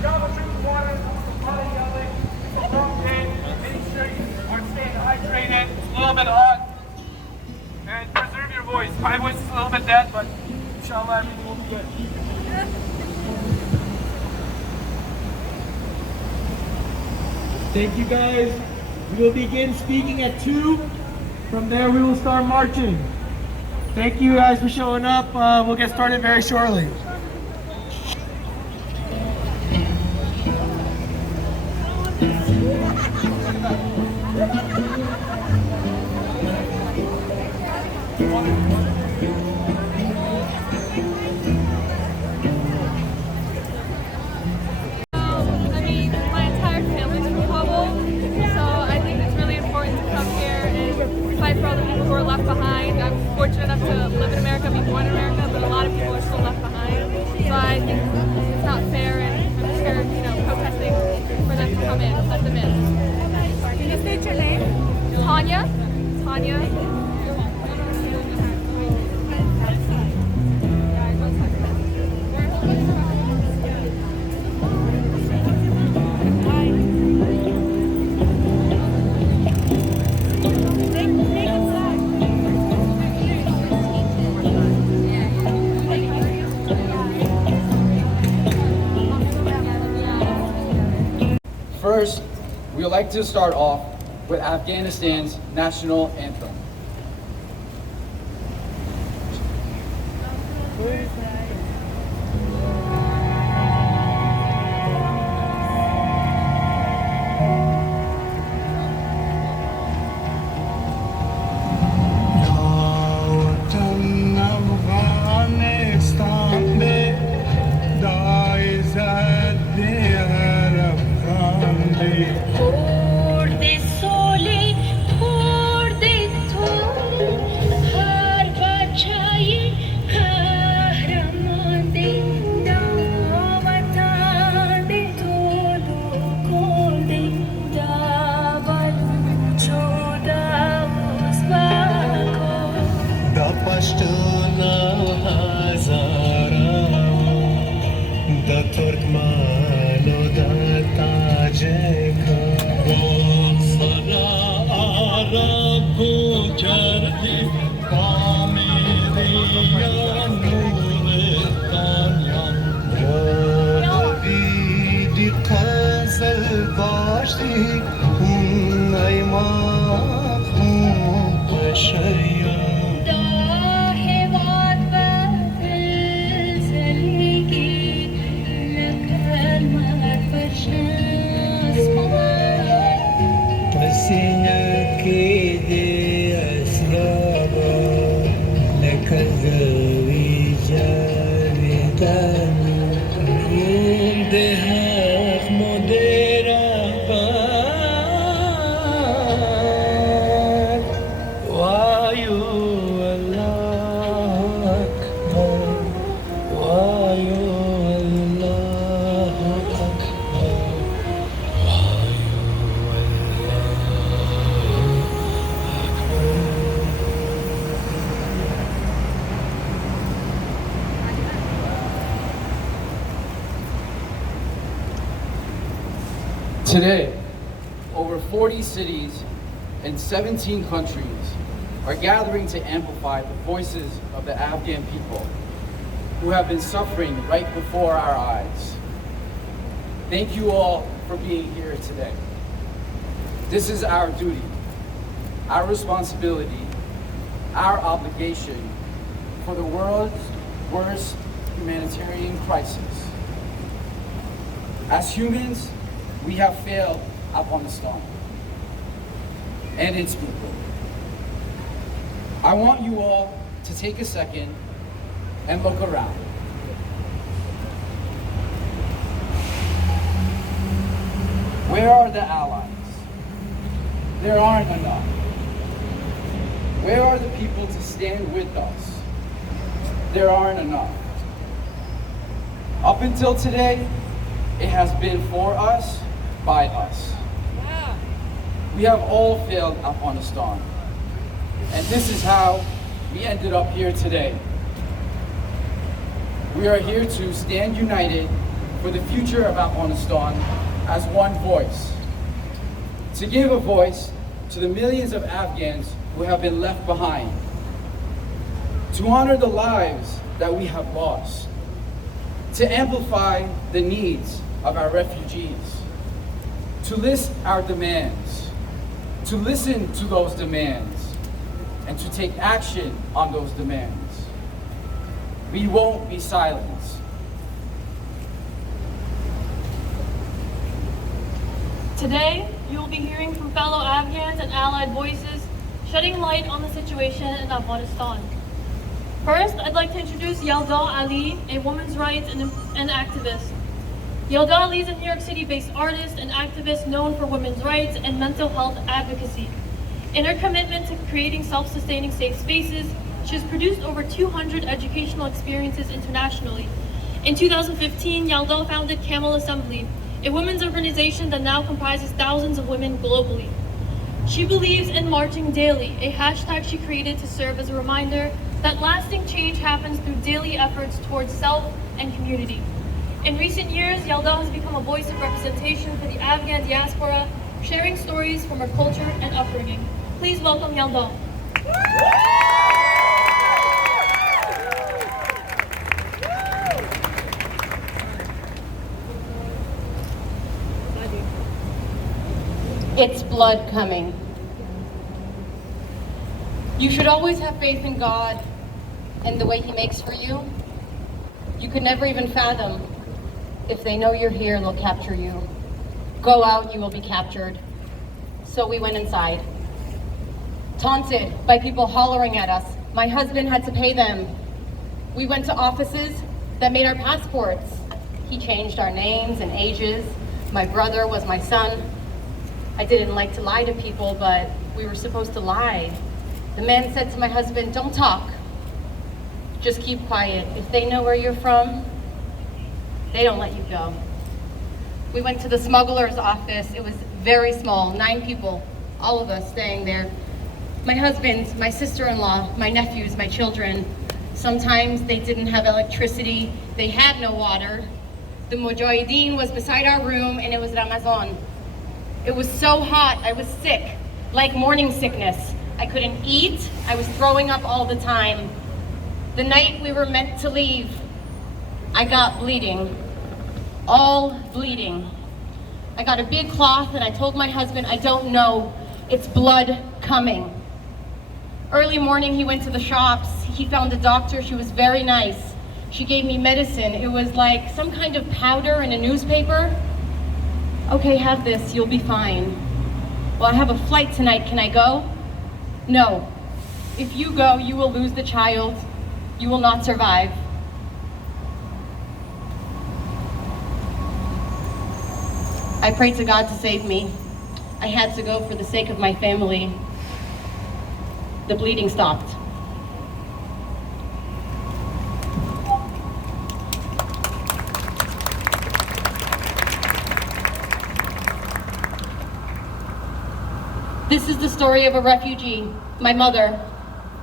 Grab a drink of water, a lot of yelling. It's a long day. Make sure you are staying hydrated. It's a little bit hot. And preserve your voice. My voice is a little bit dead, but inshallah everything will be good. Thank you guys. We will begin speaking at 2. From there we will start marching. Thank you guys for showing up. We'll get started very shortly. For all the people who are left behind. I'm fortunate enough to live in America, be born in America, but a lot of people are still left behind. So I think it's not fair, and I'm just here, protesting for them to come in, let them in. Can you state your name? Tanya. First, we would like to start off with Afghanistan's national anthem. Today, over 40 cities and 17 countries are gathering to amplify the voices of the Afghan people who have been suffering right before our eyes. Thank you all for being here today. This is our duty, our responsibility, our obligation for the world's worst humanitarian crisis. As humans, we have failed Afghanistan and its people. I want you all to take a second and look around. Where are the allies? There aren't enough. Where are the people to stand with us? There aren't enough. Up until today, it has been for us, by us. Yeah. We have all failed Afghanistan. And this is how we ended up here today. We are here to stand united for the future of Afghanistan as one voice. To give a voice to the millions of Afghans who have been left behind. To honor the lives that we have lost. To amplify the needs of our refugees. To list our demands. To listen to those demands. And to take action on those demands. We won't be silenced. Today, you will be hearing from fellow Afghans and allied voices shedding light on the situation in Afghanistan. First, I'd like to introduce Yalda Ali, a women's rights and activist. Yalda Ali is a New York City-based artist and activist known for women's rights and mental health advocacy. In her commitment to creating self-sustaining safe spaces, she has produced over 200 educational experiences internationally. In 2015, Yalda founded Camel Assembly, a women's organization that now comprises thousands of women globally. She believes in marching daily, a hashtag she created to serve as a reminder that lasting change happens through daily efforts towards self and community. In recent years, Yalda has become a voice of representation for the Afghan diaspora, sharing stories from her culture and upbringing. Please welcome Yalda. It's blood coming. You should always have faith in God and the way He makes for you. You could never even fathom. If they know you're here, they'll capture you. Go out, you will be captured. So we went inside. Taunted by people hollering at us. My husband had to pay them. We went to offices that made our passports. He changed our names and ages. My brother was my son. I didn't like to lie to people, but we were supposed to lie. The man said to my husband, "Don't talk. Just keep quiet. If they know where you're from, they don't let you go." We went to the smuggler's office. It was very small, 9 people, all of us staying there. My husband, my sister-in-law, my nephews, my children. Sometimes they didn't have electricity. They had no water. The Mujahideen was beside our room, and it was Ramadan. It was so hot, I was sick, like morning sickness. I couldn't eat, I was throwing up all the time. The night we were meant to leave, I got bleeding, all bleeding. I got a big cloth and I told my husband, "I don't know, it's blood coming." Early morning, he went to the shops, he found a doctor, she was very nice. She gave me medicine, it was like some kind of powder in a newspaper. "Okay, have this, you'll be fine." "Well, I have a flight tonight, can I go?" "No. If you go, you will lose the child. You will not survive." I prayed to God to save me. I had to go for the sake of my family. The bleeding stopped. This is the story of a refugee, my mother,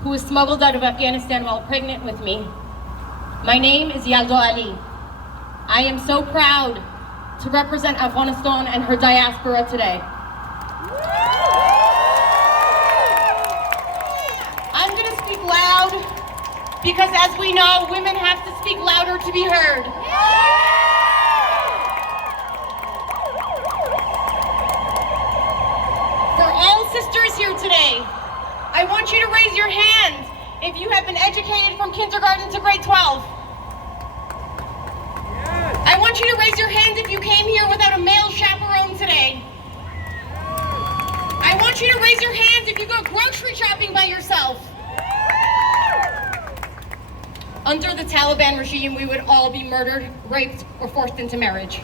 who was smuggled out of Afghanistan while pregnant with me. My name is Yalda Ali. I am so proud to represent Afghanistan and her diaspora today. I'm gonna speak loud because, as we know, women have to speak louder to be heard. For all sisters here today, I want you to raise your hand if you have been educated from kindergarten to grade 12. I want you to raise your hand if you came here without a male chaperone today. I want you to raise your hand if you go grocery shopping by yourself. Under the Taliban regime, we would all be murdered, raped, or forced into marriage.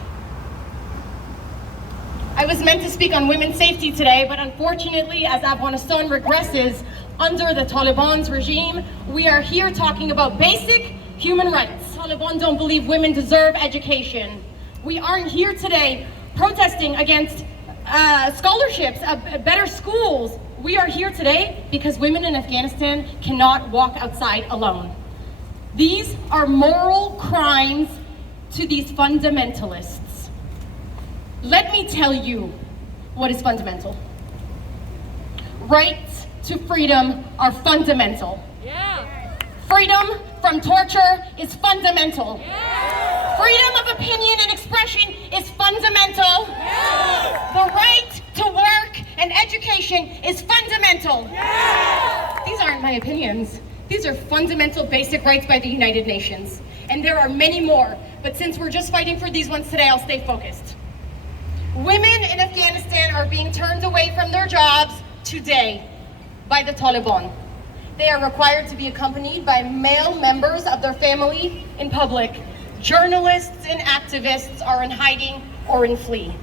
I was meant to speak on women's safety today, but unfortunately, as Afghanistan regresses under the Taliban's regime, we are here talking about basic human rights. Taliban don't believe women deserve education. We aren't here today protesting against scholarships, better schools. We are here today because women in Afghanistan cannot walk outside alone. These are moral crimes to these fundamentalists. Let me tell you what is fundamental. Rights to freedom are fundamental. Yeah. Freedom from torture is fundamental. Yeah. Freedom of opinion and expression is fundamental. Yeah. The right to work and education is fundamental. Yeah. These aren't my opinions. These are fundamental basic rights by the United Nations. And there are many more, but since we're just fighting for these ones today, I'll stay focused. Women in Afghanistan are being turned away from their jobs today by the Taliban. They are required to be accompanied by male members of their family in public. Journalists and activists are in hiding or in flee.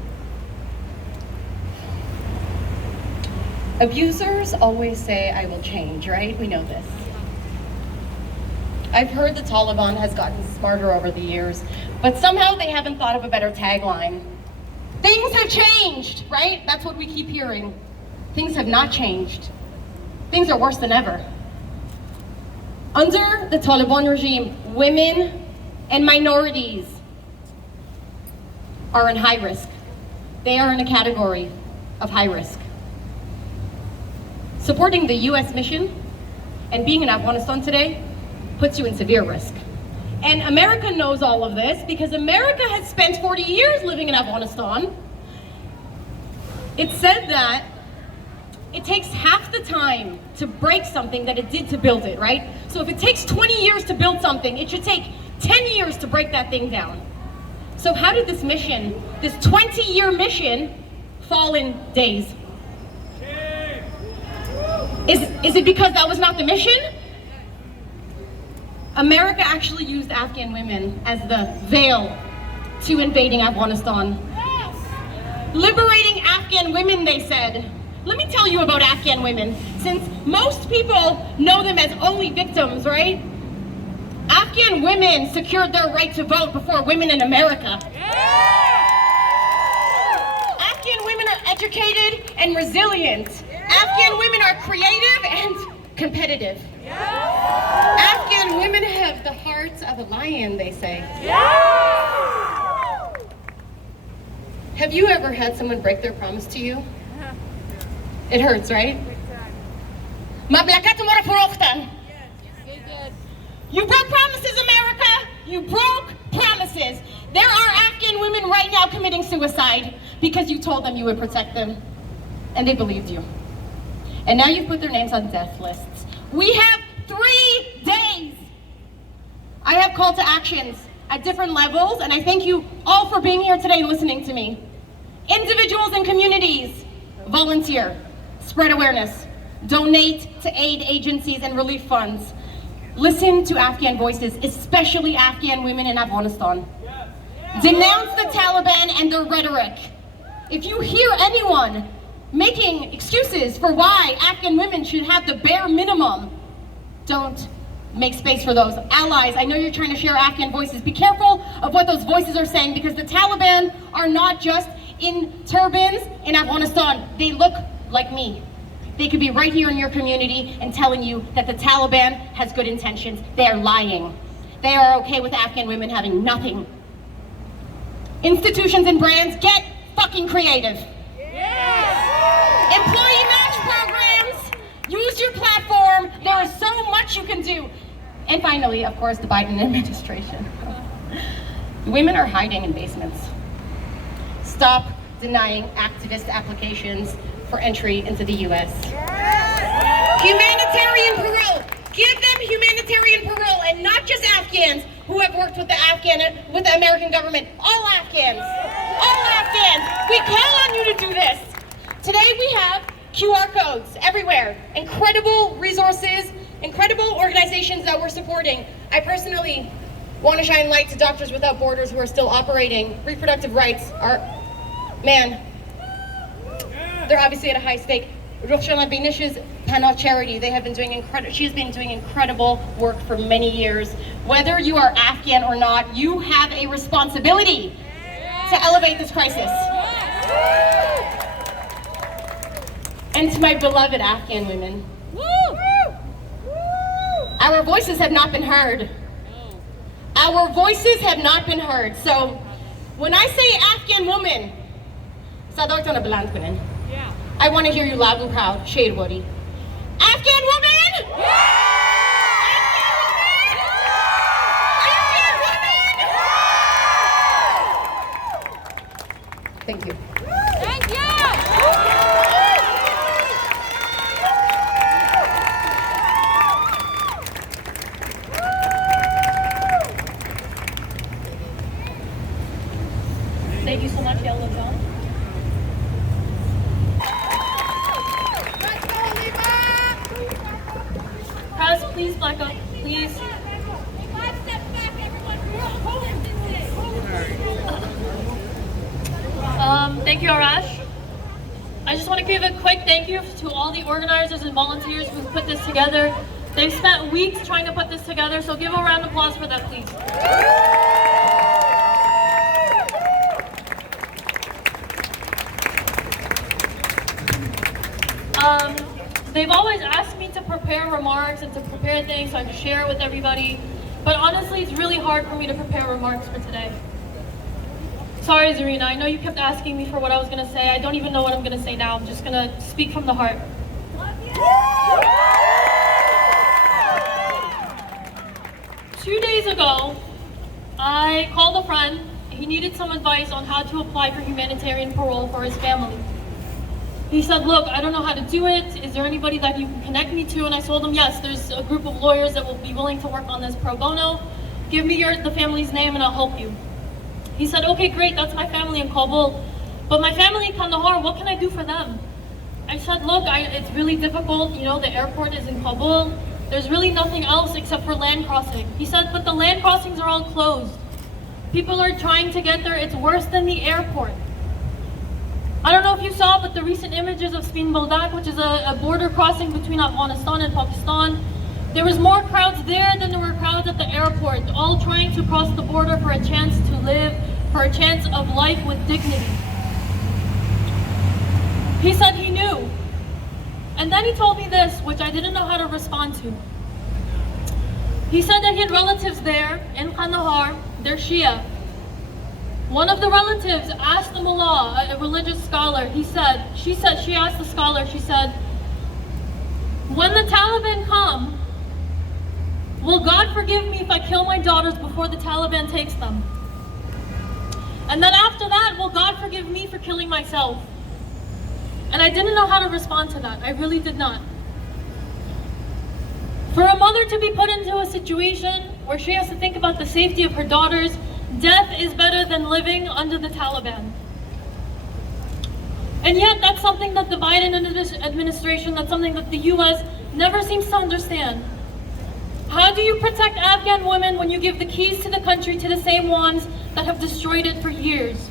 Abusers always say, I will change, right? We know this. I've heard the Taliban has gotten smarter over the years, but somehow they haven't thought of a better tagline. Things have changed, right? That's what we keep hearing. Things have not changed. Things are worse than ever. Under the Taliban regime, women and minorities are in high risk. They are in a category of high risk. Supporting the US mission and being in Afghanistan today puts you in severe risk. And America knows all of this because America has spent 40 years living in Afghanistan. It's said that it takes half the time to break something that it did to build it, right? So if it takes 20 years to build something, it should take 10 years to break that thing down. So how did this mission, this 20-year mission, fall in days? Is it because that was not the mission? America actually used Afghan women as the veil to invading Afghanistan. Liberating Afghan women, they said. Let me tell you about Afghan women, since most people know them as only victims, right? Afghan women secured their right to vote before women in America. Afghan women are educated and resilient. Afghan women are creative and competitive. Afghan women have the heart of a lion, they say. Have you ever had someone break their promise to you? It hurts, right? You broke promises, America! You broke promises! There are Afghan women right now committing suicide because you told them you would protect them. And they believed you. And now you've put their names on death lists. We have 3 days! I have call to actions at different levels, and I thank you all for being here today and listening to me. Individuals and communities, volunteer, spread awareness, donate to aid agencies and relief funds. Listen to Afghan voices, especially Afghan women in Afghanistan. Denounce the Taliban and their rhetoric. If you hear anyone making excuses for why Afghan women should have the bare minimum, don't make space for those. Allies, I know you're trying to share Afghan voices. Be careful of what those voices are saying, because the Taliban are not just in turbans in Afghanistan. They look like me. They could be right here in your community and telling you that the Taliban has good intentions. They are lying. They are okay with Afghan women having nothing. Institutions and brands, get fucking creative. Employee match programs, use your platform. There is so much you can do. And finally, of course, the Biden administration. Women are hiding in basements. Stop denying activist applications for entry into the US. Humanitarian parole. Give them humanitarian parole, and not just Afghans who have worked with the American government. All Afghans. All Afghans. We call on you to do this. Today we have QR codes everywhere. Incredible resources, incredible organizations that we're supporting. I personally want to shine light to Doctors Without Borders who are still operating. Reproductive rights are, man, they're obviously at a high stake. Rukhshana Binish's Panel Charity, they have been doing she's been doing incredible work for many years. Whether you are Afghan or not, you have a responsibility to elevate this crisis. And to my beloved Afghan women, our voices have not been heard. Our voices have not been heard. So when I say Afghan woman, I want to hear you loud and proud. Shade Woody. Afghan woman! Afghan woman! Thank you. Thank you! Thank you so much, Yellow John. Press, please back up, please. Thank you, Arash. I just want to give a quick thank you to all the organizers and volunteers who put this together. They've spent weeks trying to put this together, so give a round of applause for that, please. They've always asked me to prepare remarks and to prepare things so I can share it with everybody, but honestly, it's really hard for me to prepare remarks for today. Sorry, Zarina, I know you kept asking me for what I was going to say. I don't even know what I'm going to say now. I'm just going to speak from the heart. 2 days ago, I called a friend. He needed some advice on how to apply for humanitarian parole for his family. He said, look, I don't know how to do it. Is there anybody that you can connect me to? And I told him, yes, there's a group of lawyers that will be willing to work on this pro bono. Give me the family's name and I'll help you. He said, okay, great, that's my family in Kabul. But my family in Kandahar, what can I do for them? I said, look, it's really difficult. You know, the airport is in Kabul. There's really nothing else except for land crossing. He said, but the land crossings are all closed. People are trying to get there. It's worse than the airport. I don't know if you saw, but the recent images of Spin Baldak, which is a border crossing between Afghanistan and Pakistan, there was more crowds there than there were crowds at the airport, all trying to cross the border for a chance to live, for a chance of life with dignity. He said he knew. And then he told me this, which I didn't know how to respond to. He said that he had relatives there in Kandahar, they're Shia. One of the relatives asked the mullah, a religious scholar, she asked the scholar, she said, when the Taliban come, will God forgive me if I kill my daughters before the Taliban takes them? And then after that, will God forgive me for killing myself? And I didn't know how to respond to that. I really did not. For a mother to be put into a situation where she has to think about the safety of her daughters, death is better than living under the Taliban. And yet, that's something that the Biden administration, that's something that the US never seems to understand. How do you protect Afghan women when you give the keys to the country to the same ones that have destroyed it for years?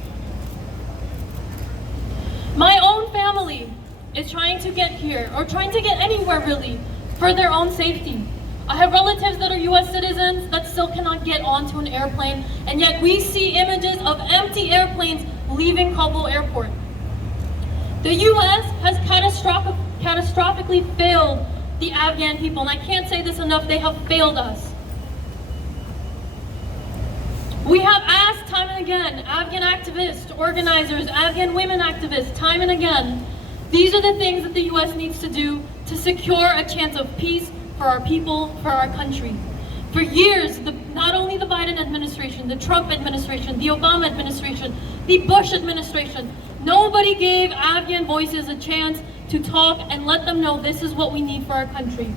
My own family is trying to get here, or trying to get anywhere really, for their own safety. I have relatives that are US citizens that still cannot get onto an airplane, and yet we see images of empty airplanes leaving Kabul airport. The US has catastrophically failed the Afghan people, and I can't say this enough, they have failed us. We have asked time and again, Afghan activists, organizers, Afghan women activists, time and again, these are the things that the US needs to do to secure a chance of peace for our people, for our country. For years, not only the Biden administration, the Trump administration, the Obama administration, the Bush administration, nobody gave Afghan voices a chance to talk and let them know this is what we need for our country.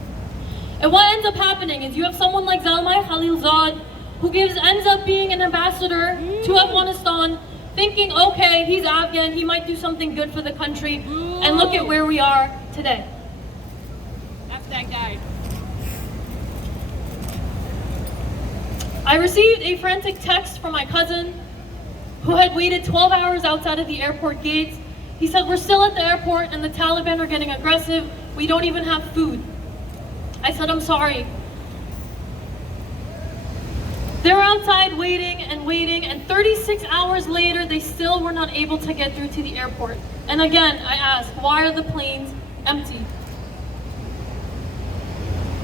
And what ends up happening is you have someone like Zalmay Khalilzad who ends up being an ambassador to Afghanistan, thinking, okay, he's Afghan, he might do something good for the country, and look at where we are today. That's that guy. I received a frantic text from my cousin who had waited 12 hours outside of the airport gates. He said, we're still at the airport and the Taliban are getting aggressive. We don't even have food. I said, I'm sorry. They're outside waiting, and 36 hours later, they still were not able to get through to the airport. And again, I ask, why are the planes empty?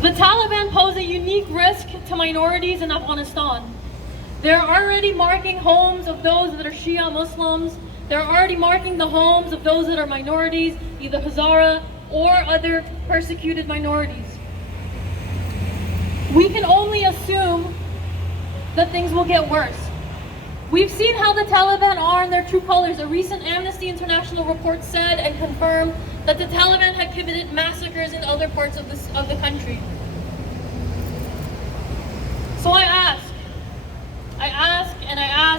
The Taliban pose a unique risk to minorities in Afghanistan. They're already marking homes of those that are Shia Muslims. They're already marking the homes of those that are minorities, either Hazara or other persecuted minorities. We can only assume that things will get worse. We've seen how the Taliban are in their true colors. A recent Amnesty International report said and confirmed that the Taliban had committed massacres in other parts of the country. So I ask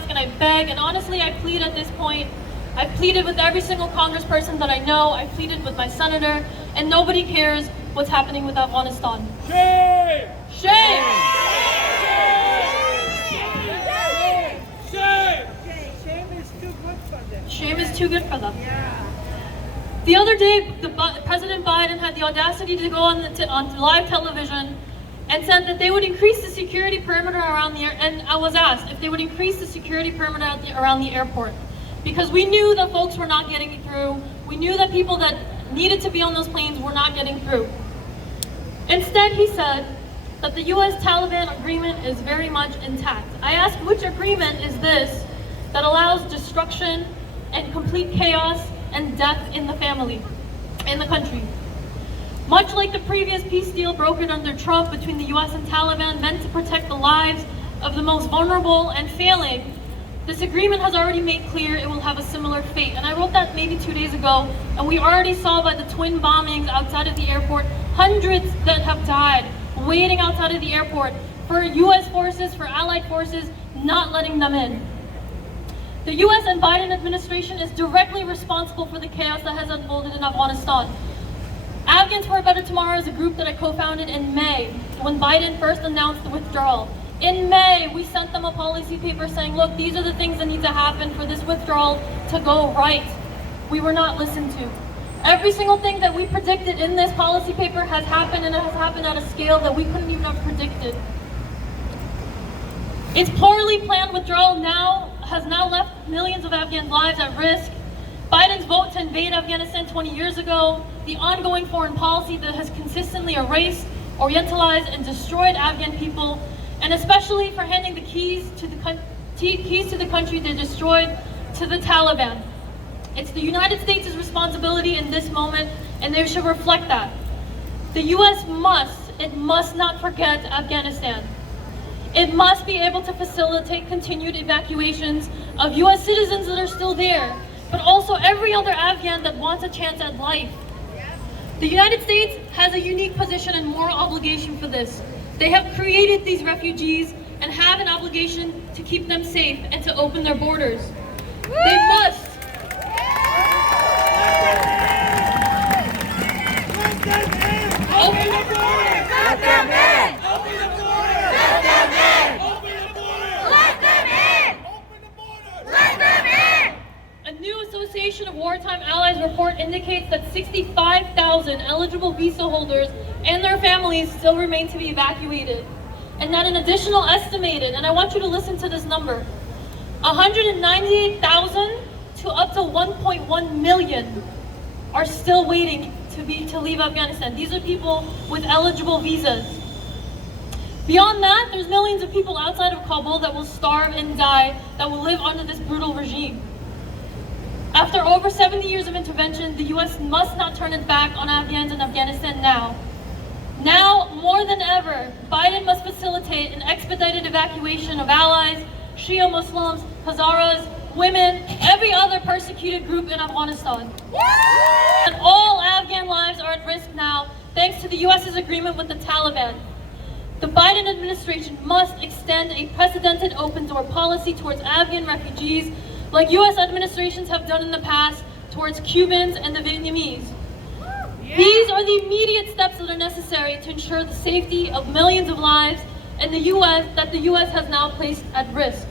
and I beg, and honestly I plead at this point. I've pleaded with every single congressperson that I know. I've pleaded with my senator, and nobody cares what's happening with Afghanistan. Shame! Shame! Shame is too good for them. Shame is too good for them. The other day, President Biden had the audacity to go on live television and said that they would increase the security perimeter around the and I was asked if they would increase the security perimeter around the airport, because we knew that folks were not getting through. We knew that people that needed to be on those planes were not getting through. Instead, he said that the U.S.-Taliban agreement is very much intact. I asked, which agreement is this that allows destruction and complete chaos and death in the country? Much like the previous peace deal brokered under Trump between the U.S. and Taliban, meant to protect the lives of the most vulnerable and failing, this agreement has already made clear it will have a similar fate. And I wrote that maybe 2 days ago, and we already saw by the twin bombings outside of the airport, hundreds that have died waiting outside of the airport for U.S. forces, for allied forces, not letting them in. The U.S. and Biden administration is directly responsible for the chaos that has unfolded in Afghanistan. Afghans for a Better Tomorrow is a group that I co-founded in May, when Biden first announced the withdrawal. In May, we sent them a policy paper saying, look, these are the things that need to happen for this withdrawal to go right. We were not listened to. Every single thing that we predicted in this policy paper has happened, and it has happened at a scale that we couldn't even have predicted. Its poorly planned withdrawal has now left millions of Afghan lives at risk. Biden's vote to invade Afghanistan 20 years ago, the ongoing foreign policy that has consistently erased, orientalized, and destroyed Afghan people, and especially for handing the keys to the country they destroyed to the Taliban. It's the United States' responsibility in this moment, and they should reflect that. The U.S. must not forget Afghanistan. It must be able to facilitate continued evacuations of U.S. citizens that are still there, but also every other Afghan that wants a chance at life. The United States has a unique position and moral obligation for this. They have created these refugees and have an obligation to keep them safe and to open their borders. They must. Open the border! Let them in! Open the border! Let them in! Open the border! Let them in! Open the border! Let them in! A new Association of Wartime Allies report indicates that 65,000 eligible visa holders and their families still remain to be evacuated. And that an additional estimated, and I want you to listen to this number, 198,000 to up to 1.1 million are still waiting to leave Afghanistan. These are people with eligible visas. Beyond that, there's millions of people outside of Kabul that will starve and die, that will live under this brutal regime. After over 70 years of intervention, the U.S. must not turn its back on Afghans in Afghanistan now. Now, more than ever, Biden must facilitate an expedited evacuation of allies, Shia Muslims, Hazaras, women, every other persecuted group in Afghanistan. And all Afghan lives are at risk now, thanks to the U.S.'s agreement with the Taliban. The Biden administration must extend a precedented open-door policy towards Afghan refugees, like U.S. administrations have done in the past towards Cubans and the Vietnamese. These are the immediate steps that are necessary to ensure the safety of millions of lives and the U.S. has now placed at risk.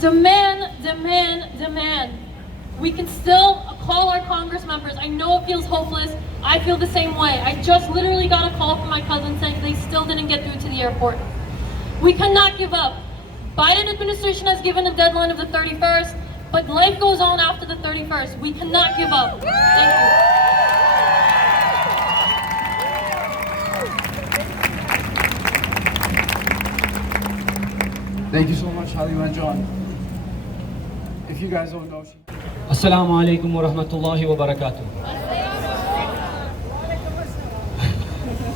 Demand, demand, demand. We can still call our Congress members. I know it feels hopeless. I feel the same way. I just literally got a call from my cousin saying they still didn't get through to the airport. We cannot give up. Biden administration has given a deadline of the 31st, but life goes on after the 31st. We cannot give up. Thank you. Thank you so much, Halima and John. If you guys don't know, Assalamu alaikum wa rahmatullahi wa barakatuh.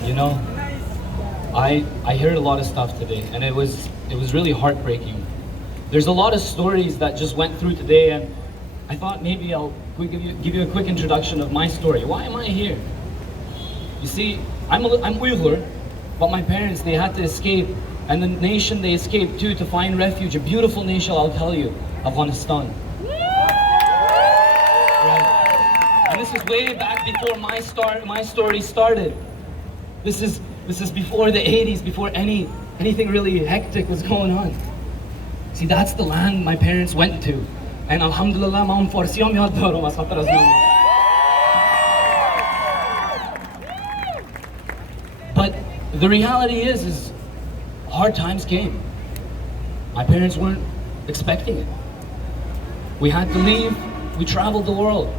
You know, I heard a lot of stuff today, and it was really heartbreaking. There's a lot of stories that just went through today, and I thought maybe I'll give you a quick introduction of my story. Why am I here? You see, I'm Uyghur, but my parents, they had to escape, and the nation they escaped to find refuge, a beautiful nation, I'll tell you, Afghanistan. Right. And this is way back before my story started. This is before the 80s, before anything really hectic was going on. See, that's the land my parents went to. And alhamdulillah, ma farsiyan yad daram as khatar az naam. But the reality is hard times came. My parents weren't expecting it. We had to leave. We traveled the world.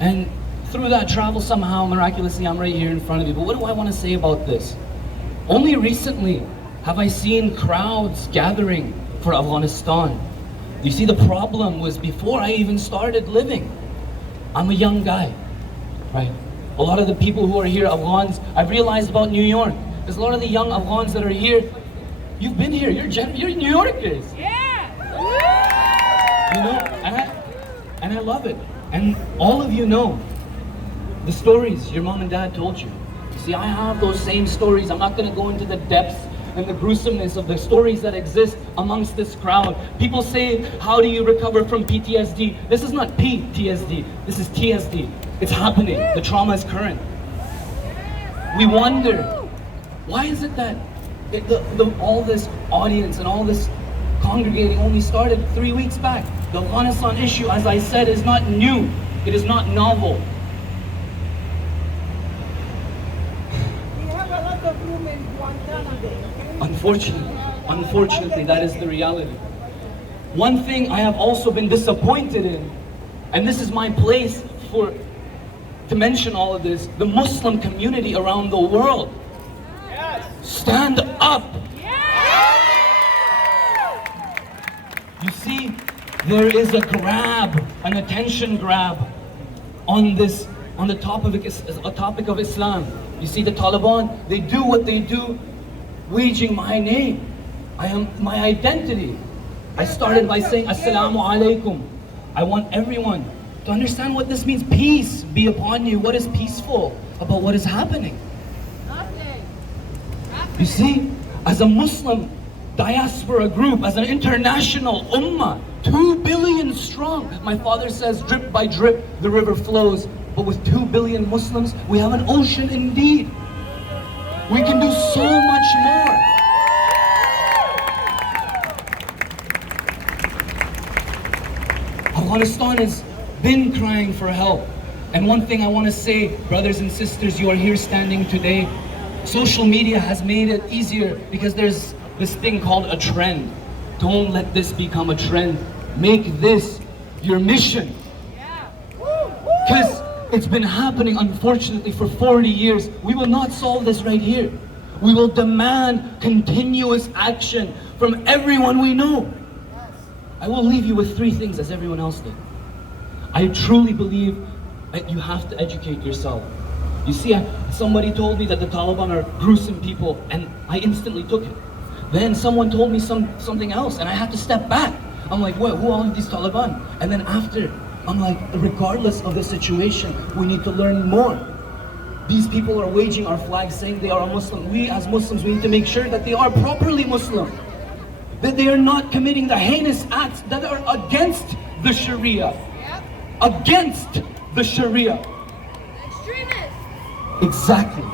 And through that travel, somehow, miraculously, I'm right here in front of you. But what do I want to say about this? Only recently have I seen crowds gathering for Afghanistan. You see, the problem was before I even started living. I'm a young guy, right? A lot of the people who are here, Afghans, I've realized about New York. There's a lot of the young Afghans that are here. You've been here, you're New Yorkers. Yeah! You know, and I love it. And all of you know the stories your mom and dad told you. See, I have those same stories. I'm not going to go into the depths and the gruesomeness of the stories that exist amongst this crowd. People say, how do you recover from PTSD? This is not PTSD, this is TSD. It's happening, the trauma is current. We wonder, why is it that all this audience and all this congregating only started 3 weeks back? The Afghanistan issue, as I said, is not new. It is not novel. We have a lot of room in Guantanamo. Unfortunately, that is the reality. One thing I have also been disappointed in, and this is my place to mention all of this, the Muslim community around the world. Yes. Stand up. Yes. You see, there is a grab, an attention grab on the topic of Islam. You see, the Taliban, they do what they do, waging my name. My identity. I started by saying Assalamu alaikum. I want everyone to understand what this means. Peace be upon you. What is peaceful about what is happening? You see, as a Muslim diaspora group, as an international ummah, 2 billion strong. My father says, drip by drip, the river flows. But with 2 billion Muslims, we have an ocean indeed. We can do so much more. Afghanistan has been crying for help. And one thing I want to say, brothers and sisters, you are here standing today. Social media has made it easier because there's this thing called a trend. Don't let this become a trend. Make this your mission. Because it's been happening, unfortunately, for 40 years. We will not solve this right here. We will demand continuous action from everyone we know. I will leave you with 3 things as everyone else did. I truly believe that you have to educate yourself. You see, somebody told me that the Taliban are gruesome people, and I instantly took it. Then someone told me something else, and I had to step back. I'm like, what, who are these Taliban? And then after, I'm like, regardless of the situation, we need to learn more. These people are waging our flag, saying they are a Muslim. We as Muslims, we need to make sure that they are properly Muslim. That they are not committing the heinous acts that are against the Sharia. Against the Sharia. Extremists. Exactly.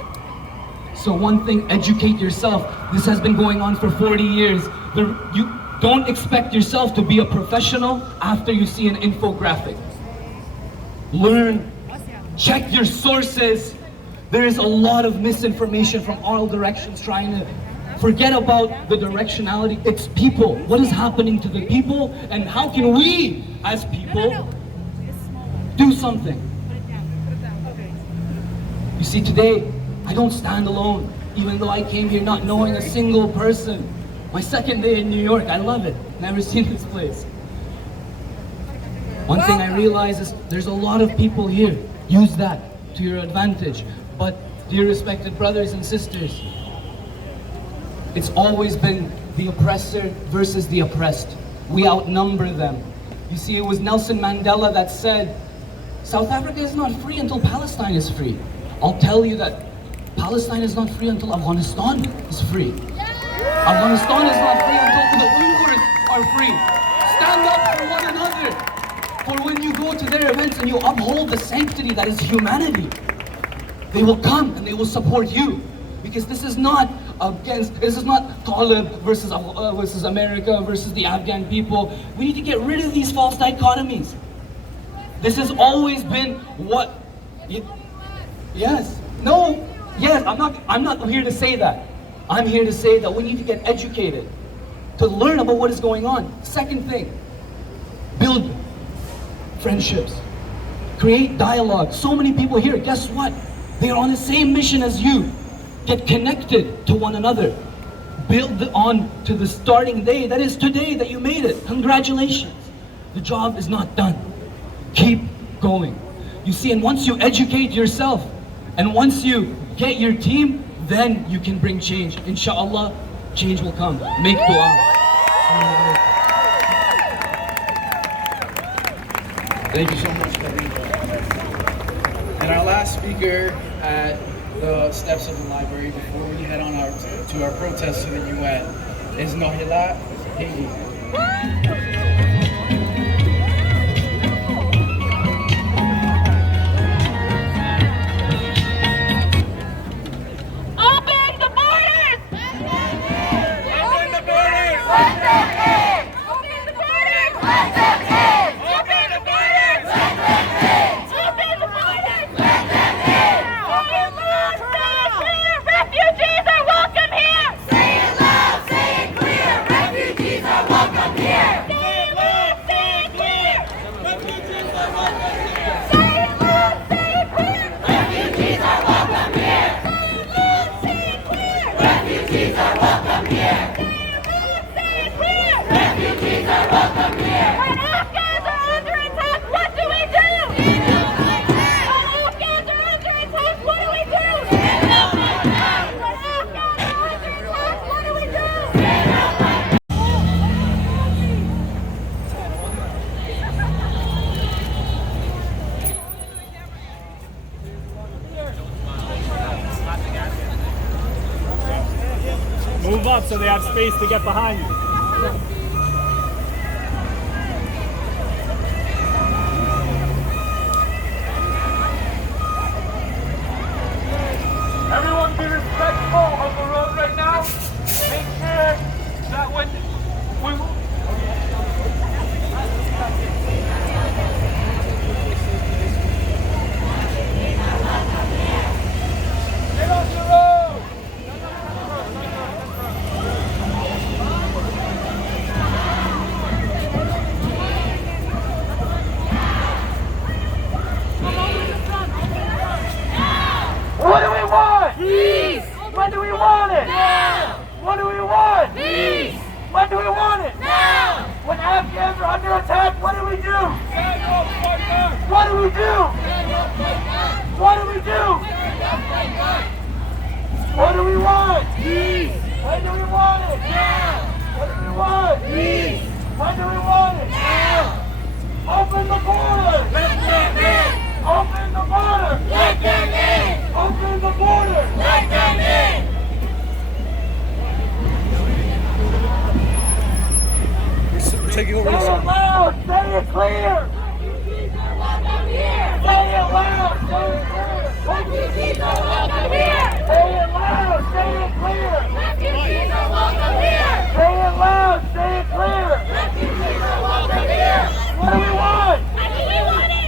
So one thing, educate yourself. This has been going on for 40 years. You don't expect yourself to be a professional after you see an infographic. Learn, check your sources. There is a lot of misinformation from all directions trying to forget about the directionality. It's people. What is happening to the people, and how can we as people do something? You see, today I don't stand alone, even though I came here not knowing a single person. My second day in New York, I love it. Never seen this place. One thing I realize is there's a lot of people here. Use that to your advantage. But dear respected brothers and sisters, it's always been the oppressor versus the oppressed. We outnumber them. You see, it was Nelson Mandela that said, South Africa is not free until Palestine is free. I'll tell you that Palestine is not free until Afghanistan is free. Afghanistan is not free until the Uyghurs are free. Stand up for one another. For when you go to their events and you uphold the sanctity that is humanity, they will come and they will support you. Because this is not Talib versus America versus the Afghan people. We need to get rid of these false dichotomies. This has always been what. Yes. No. Yes. I'm not here to say that. I'm here to say that we need to get educated, to learn about what is going on. Second thing, build friendships, create dialogue. So many people here. Guess what? They are on the same mission as you. Get connected to one another. Build on to the starting day. That is today that you made it. Congratulations. The job is not done. Keep going. You see, and once you educate yourself, and once you get your team, then you can bring change. Inshallah, change will come. Make dua. Thank you so much, Karim. And our last speaker at the steps of the library before we head on to our protest to the UN is Nohila Higi. Move up so they have space to get behind you. Everyone be respectful of the road right now. Make sure that when we get off the road. What do we want? Peace! When do we want it? Now! What do we want? Peace! When do we want it? Now! When Afghans are under attack, what do we do? Stand up, fight back! What do we do? Stand up, fight back! What do we do? Stand up, fight back! What do we want? Peace! When do we want it? Now! What do we want? Peace! When do we want it? Now! Open the border! Let them in! Open the border! Let them in! Open the border! Let them in! We're taking over Say it loud! Say it clear! Refugees are welcome here! Say it loud! Say it clear! Refugees are welcome here! Say it loud! Say it clear! Refugees are welcome here! Say it loud! Say it clear! Refugees are welcome here! What do we want? What do we want it?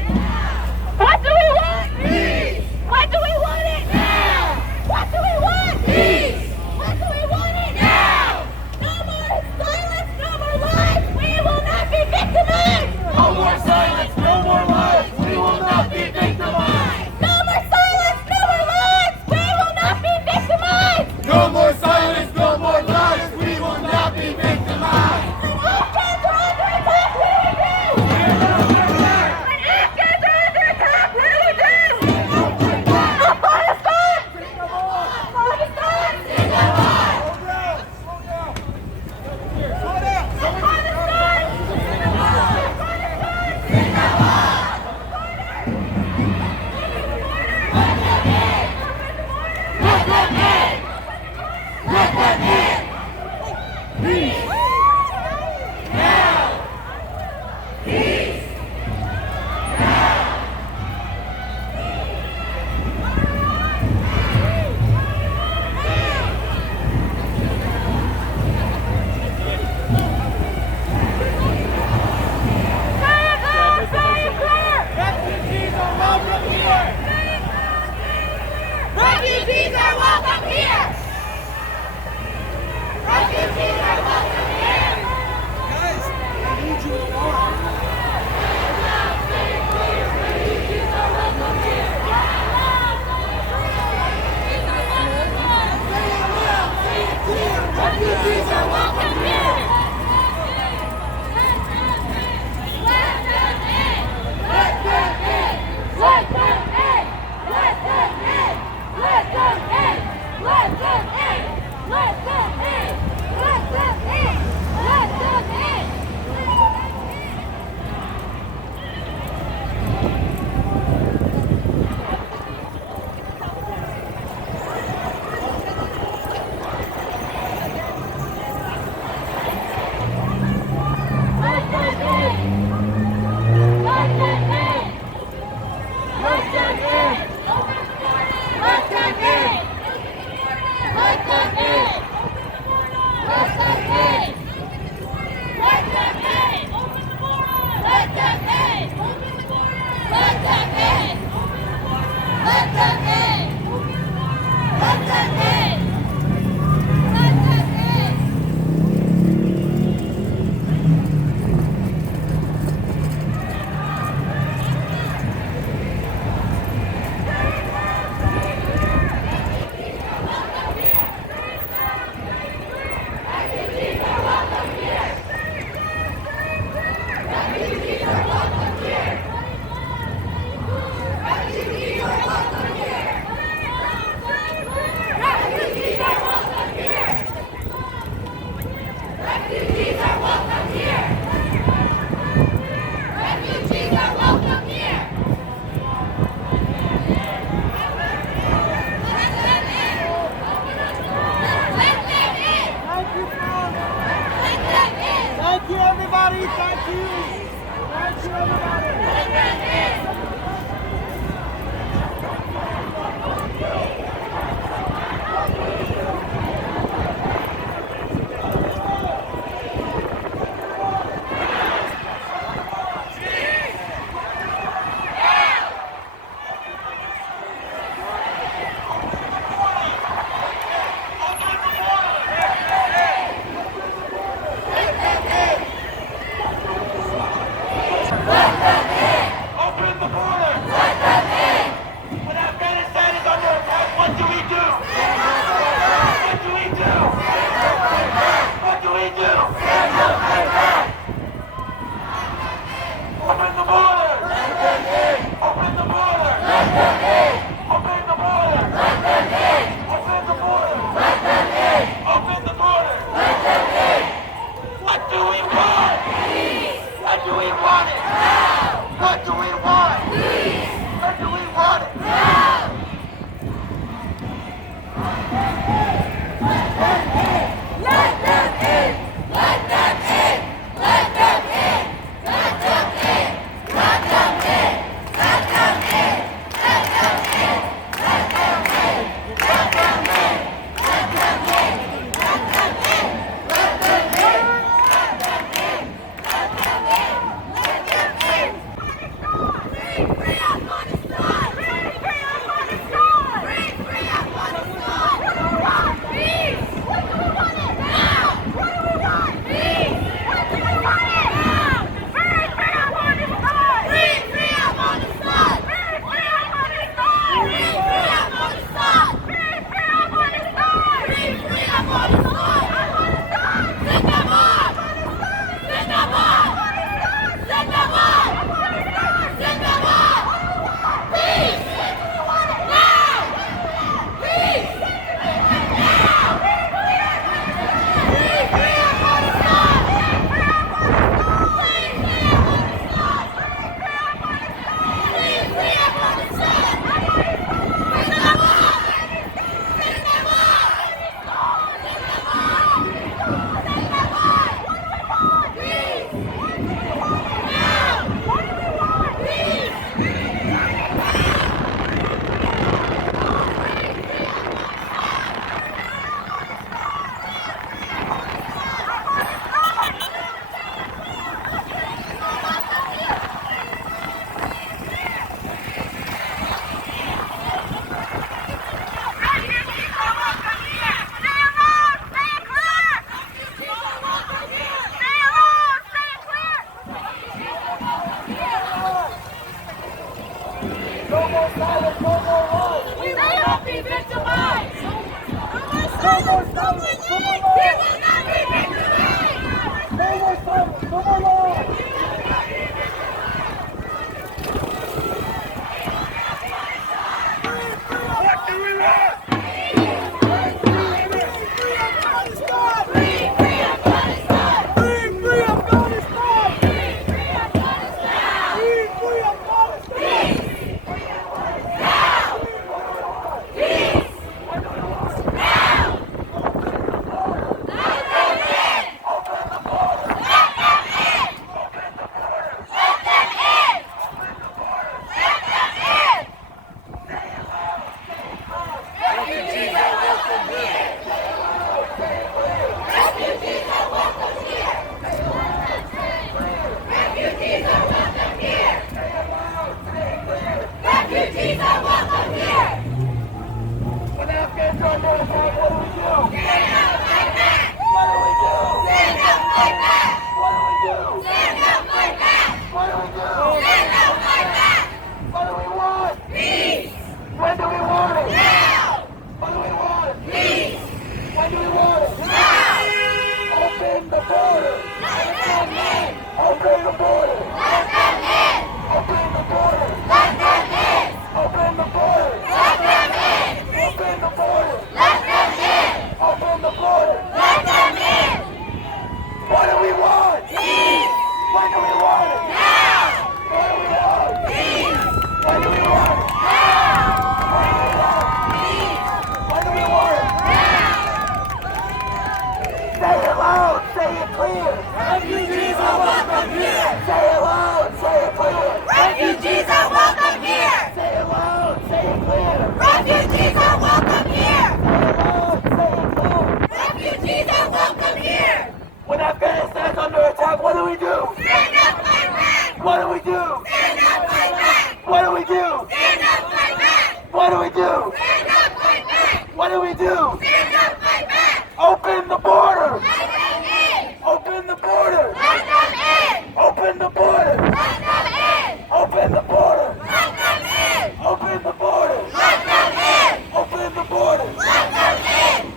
What do we want? Peace! What do we want it? Now! What do we want? Peace! What do we want it? Now! No more silence, no more lies! We will not be victimized! No more silence! No more lies! We will not be victimized! No more silence, no more lies! We will not be victimized! No more silence! Thank you. Thank you, everybody. Open the border! Let them in! When Afghanistan is under attack, what do we do? What do we do? What do we do? Open the border! Let them in! Open the border! Let them in! Open the border! Let them in! Open the border! Let them in! Open the border! Let them in! What do we want? Peace! What do we want it? What do we want? Peace! What do we want it? Now! Let them in! Let them in! Let them in! Let them in! Let them in! Let them in! Let them in! Let them in! Let them in! Let them in! Let them in! Let them in! Let them in! Let them in! Let them in! Free Afghanistan! Free Afghanistan! Free Afghanistan! What do we want? Peace! What do we want it? Now! What do we want? Peace! What do we want it? Now! Free Afghanistan! Free Afghanistan! Free Afghanistan! Free Afghanistan! Free Afghanistan! Free Afghanistan! Zindabad! Zindabad! Zindabad! Zindabad! Peace! Now! Peace! Now! Free Afghanistan! Free Afghanistan! Zindabad! No more silence, no more lies. We will not be victimized. No more silence, no more lies. We will not be victimized. No more silence, no more lies. What do we want? Free Afghanistan! Free Afghanistan! Free Afghanistan! Free Afghanistan! Free Refugees are welcome here! When Afghans are under attack, what do we do? Stand up, fight back! What do we do? Stand up, fight back! What do we do? Stand up, fight back! What do we do? Stand up, fight back! What do we want? Peace! When do we want it? Now! What do we want? Peace! When do we want it? Now! Open the border! Let them in! Open the border! Let them in! Open the border! Let them in! Open the border! Let them in! Open the border! Let them in! Open the border! Let them in! What do we want? Peace! When do we want it? Now! What do we want? Peace! When do we want it? Now! What do we want? Peace! When do we want it? Now! Say it loud! loud, say it clear. Refugees are welcome here. Say it loud, say it clear. Refugees are welcome here. Say it loud, say it clear. Refugees are welcome here. Say it loud, say it clear. Refugees are welcome here. When Afghanistan's under attack, what do we do? Stand up, fight back. What do we do? Stand up, fight back. What do we do? Stand up, fight back. What do we do? Stand up, fight back. What do we do? Stand up, fight back. Open the border. Let them in. Open the border. Let them in. Open the border. Let them in. Open the border. Let them in. Open the border. Let them in. Open the border. Let them in.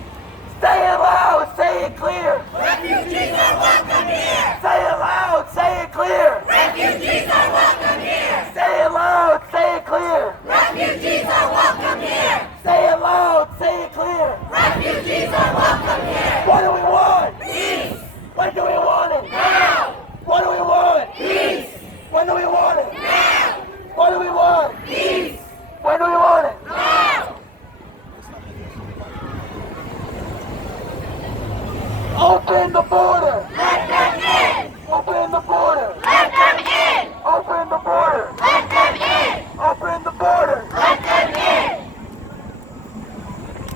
Say it loud, say it clear. Refugees are welcome here. Say it loud, say it clear. Refugees are welcome here. Say it loud, say it clear. Refugees are welcome here. Say it loud, say it clear. Refugees are welcome here. What do we want? Peace. When do we want it? Now. What do we want? Peace. When do we want it? Now. What do we want? Peace. When do we want it? Now. Open the border. Let them in. Open the border. Let them in. Open the border. Let them in. Open the border.